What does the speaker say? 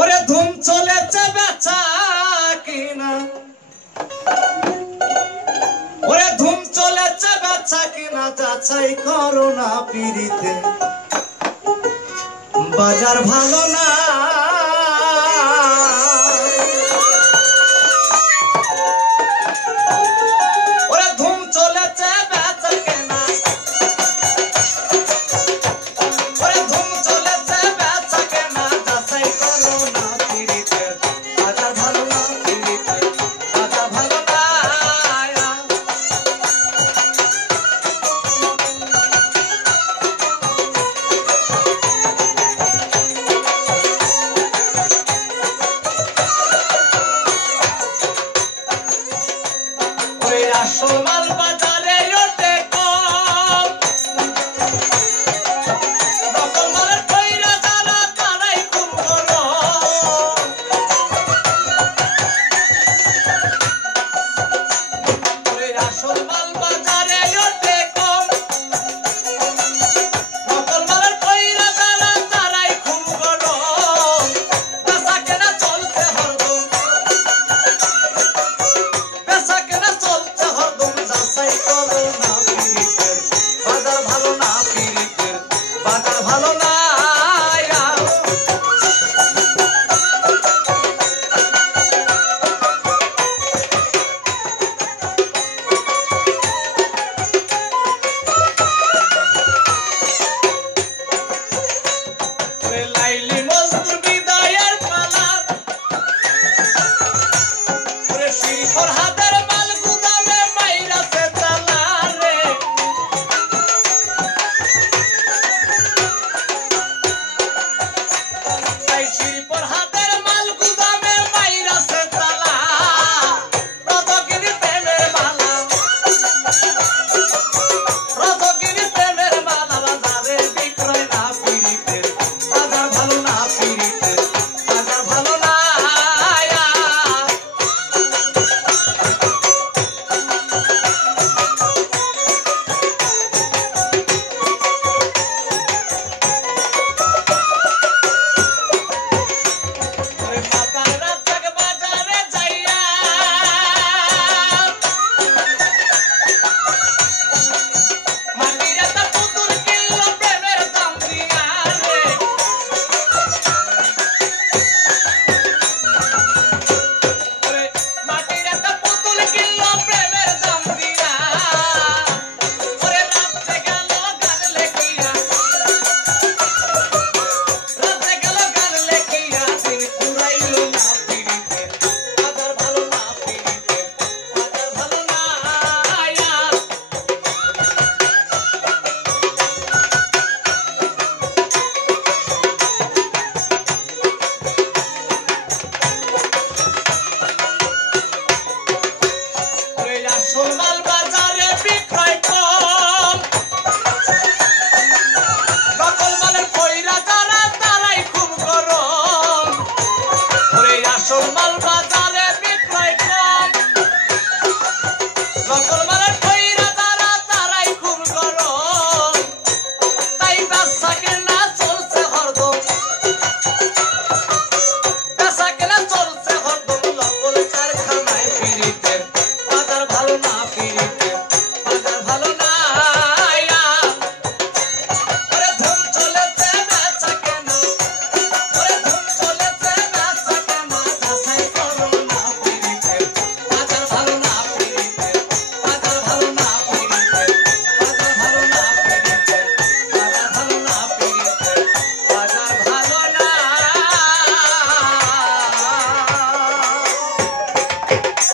ওরে ধুম চলেছে বেচা কিনা, ওরে ধুম চলেছে বেচা কিনা, যাচাই করো না পিরিতে বাজার ভালো না। ওরে ধুম চলেছে বেচা কিনা, ওরে ধুম চলেছে বেচা কিনা, যাচাই করো না পিরিতে বাজার ভালো না, পিরিতে বাজার ভালো না। আসল মাল বাজারে ওঠে কম, নকল মালের কইরা যারা তারাই খুব গরম। আসল মাল বাজারে ওঠে কম, নকল মালের কইরা যারা তারাই খুব গরম। বেচা কেনা চলছে হরদম, বেচা কেনা চলছে হরদম, যাচাই করো না পিরিতের বাজার ভালো না, পিরিতের বাজার ভালো না। লাইলি মজদুর বিদায়ের পালা, ওরে শিল্পর হাতের মাল গুদামে মাইরাছে তালা রে। তাই শিল্পর হাতের মাল গুদামে মাইরাছে তালা, রজকিনী প্রেমের মালা, রজকিনী প্রেমের মালা, বাজারে বিক্রয় না পিরিতের বাজার ভালো না, পিরিতের বাজার ভালো না। ওরে মাতার রাত জাগে বাজারে যাইয়া, মাটির একটা পুতুল কিনলো প্রেমের দাম দিয়া রে। ওরে মাটির একটা পুতুল কিনলো প্রেমের দাম দিয়া, ওরে রাতে গেল গান লেখিয়া, রাতে গেল গান লেখিয়া, দিন পুরাইলো না পিরিতের বাজার ভালো না, পিরিতের বাজার ভালো না। ওরে আসল মাল বাজারে বিক্রয় কম, নকল মালের কইরা যারা তারাই খুব গরম। ওরে আসল মাল